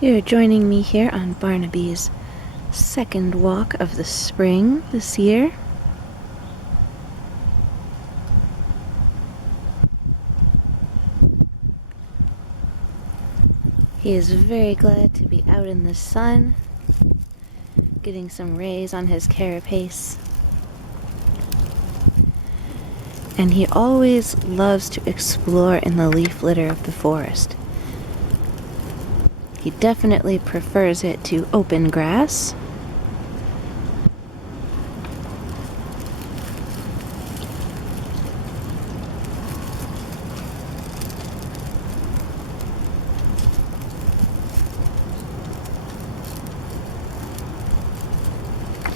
You're joining me here on Barnaby's second walk of the spring this year. He is very glad to be out in the sun, getting some rays on his carapace. And he always loves to explore in the leaf litter of the forest. He definitely prefers it to open grass.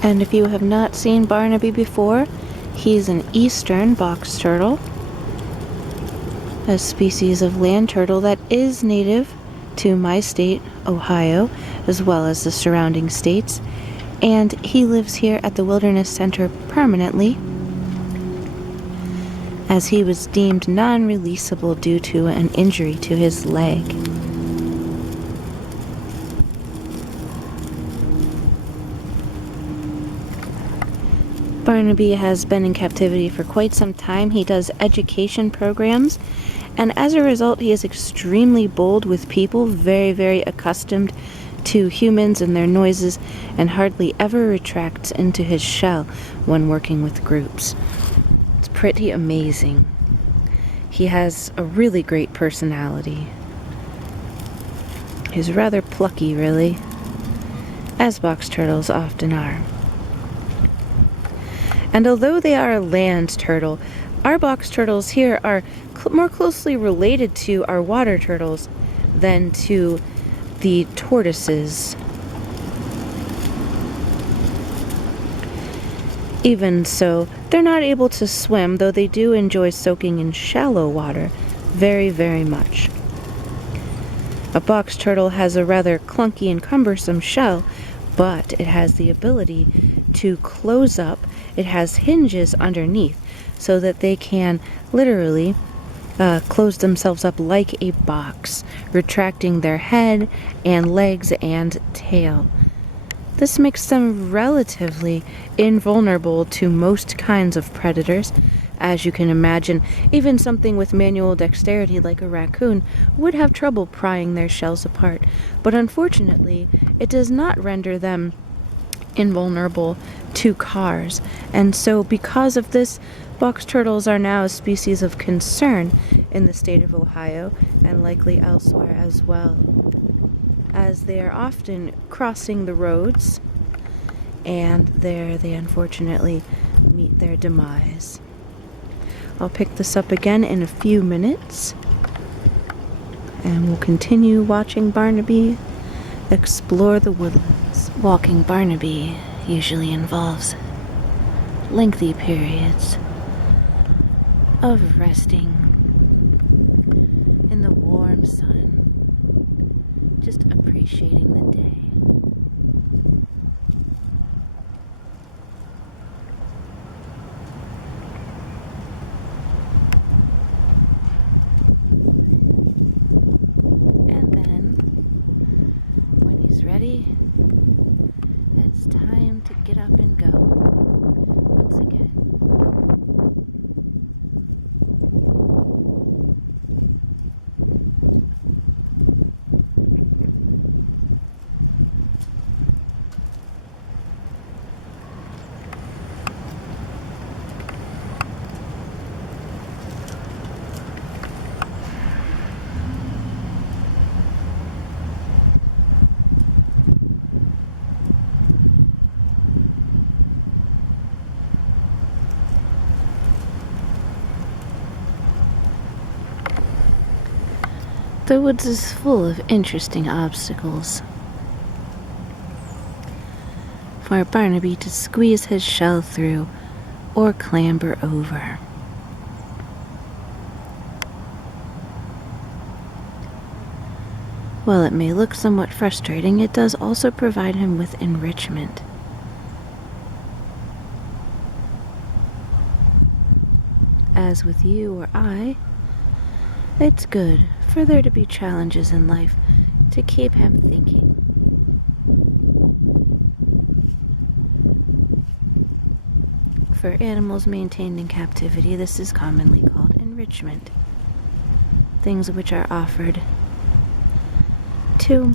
And if you have not seen Barnaby before, he's an eastern box turtle, a species of land turtle that is native to my state, Ohio, as well as the surrounding states, and he lives here at the Wilderness Center permanently, as he was deemed non-releasable due to an injury to his leg. Barnaby has been in captivity for quite some time. He does education programs, and as a result, he is extremely bold with people, very, very accustomed to humans and their noises, and hardly ever retracts into his shell when working with groups. It's pretty amazing. He has a really great personality. He's rather plucky, really, as box turtles often are. And although they are a land turtle, our box turtles here are more closely related to our water turtles than to the tortoises. Even so, they're not able to swim, though they do enjoy soaking in shallow water very, very much. A box turtle has a rather clunky and cumbersome shell, but it has the ability to close up. It has hinges underneath so that they can literally close themselves up like a box, retracting their head and legs and tail. This makes them relatively invulnerable to most kinds of predators. As you can imagine, even something with manual dexterity like a raccoon would have trouble prying their shells apart, but unfortunately, it does not render them invulnerable to cars. And so because of this, box turtles are now a species of concern in the state of Ohio and likely elsewhere as well, as they are often crossing the roads, and there they unfortunately meet their demise. I'll pick this up again in a few minutes, and we'll continue watching Barnaby explore the woodlands. Walking Barnaby usually involves lengthy periods of resting in the warm sun, just appreciating the day. And then, when he's ready, it's time to get up and go once again. The woods is full of interesting obstacles for Barnaby to squeeze his shell through or clamber over. While it may look somewhat frustrating, it does also provide him with enrichment. As with you or I, it's good for there to be challenges in life to keep him thinking. For animals maintained in captivity, this is commonly called enrichment. Things which are offered to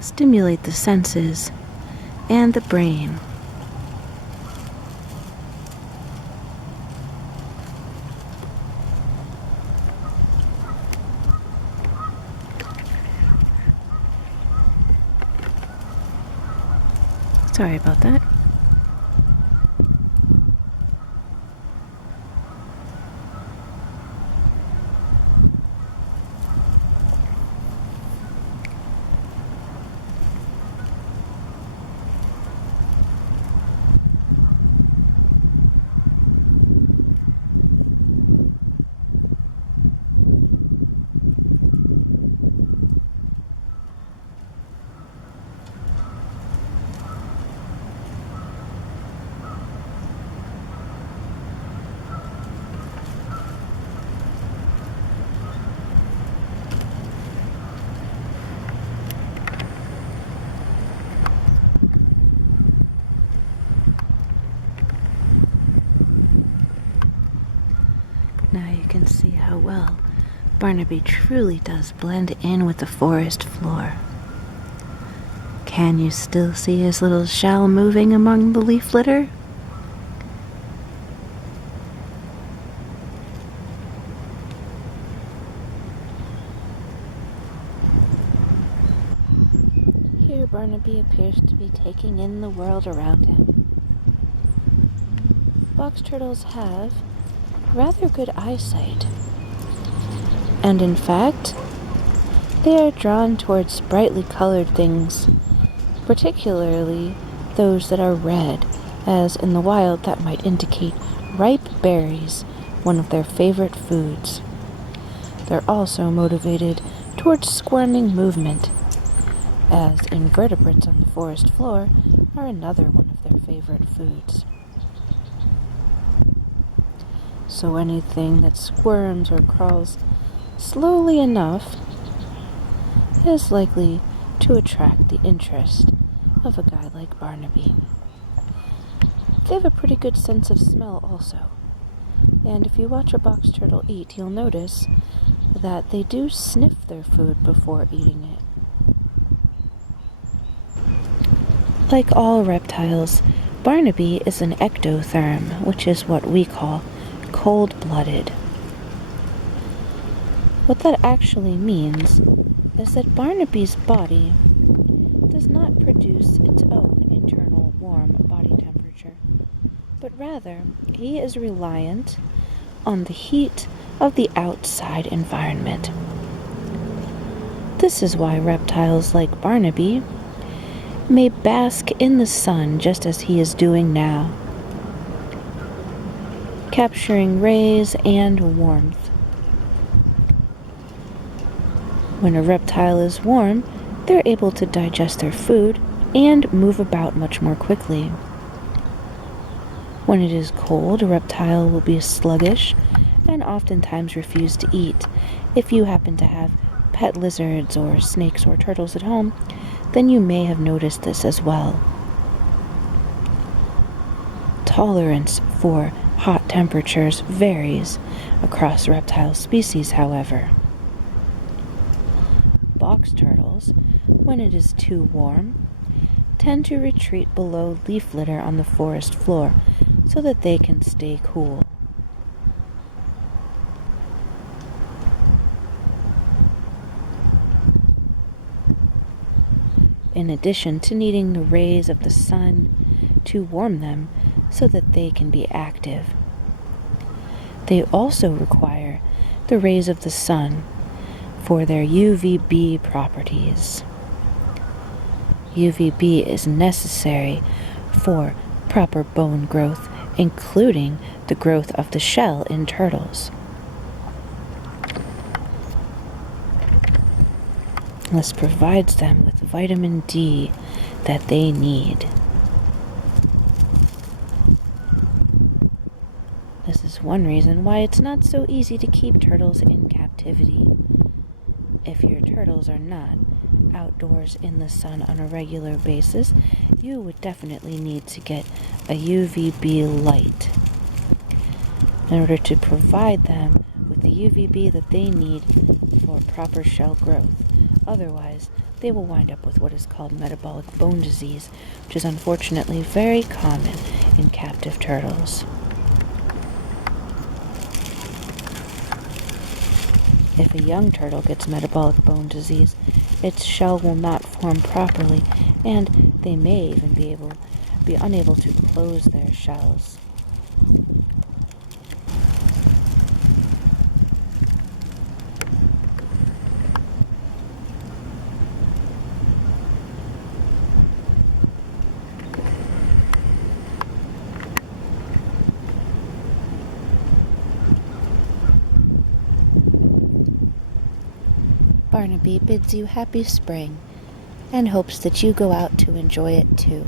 stimulate the senses and the brain. Sorry about that. Now you can see how well Barnaby truly does blend in with the forest floor. Can you still see his little shell moving among the leaf litter? Here Barnaby appears to be taking in the world around him. Box turtles have rather good eyesight, and in fact, they are drawn towards brightly colored things, particularly those that are red, as in the wild that might indicate ripe berries, one of their favorite foods. They're also motivated towards squirming movement, as invertebrates on the forest floor are another one of their favorite foods. So anything that squirms or crawls slowly enough is likely to attract the interest of a guy like Barnaby. They have a pretty good sense of smell also, and if you watch a box turtle eat, you'll notice that they do sniff their food before eating it. Like all reptiles, Barnaby is an ectotherm, which is what we call cold-blooded. What that actually means is that Barnaby's body does not produce its own internal warm body temperature, but rather he is reliant on the heat of the outside environment. This is why reptiles like Barnaby may bask in the sun just as he is doing now, capturing rays and warmth. When a reptile is warm, they're able to digest their food and move about much more quickly. When it is cold, a reptile will be sluggish and oftentimes refuse to eat. If you happen to have pet lizards or snakes or turtles at home, then you may have noticed this as well. Tolerance for hot temperatures varies across reptile species, however. Box turtles, when it is too warm, tend to retreat below leaf litter on the forest floor so that they can stay cool. In addition to needing the rays of the sun to warm them so that they can be active, they also require the rays of the sun for their UVB properties. UVB is necessary for proper bone growth, including the growth of the shell in turtles. This provides them with vitamin D that they need. This is one reason why it's not so easy to keep turtles in captivity. If your turtles are not outdoors in the sun on a regular basis, you would definitely need to get a UVB light in order to provide them with the UVB that they need for proper shell growth. Otherwise, they will wind up with what is called metabolic bone disease, which is unfortunately very common in captive turtles. If a young turtle gets metabolic bone disease, its shell will not form properly, and they may even be unable to close their shells. Barnaby bids you happy spring and hopes that you go out to enjoy it too.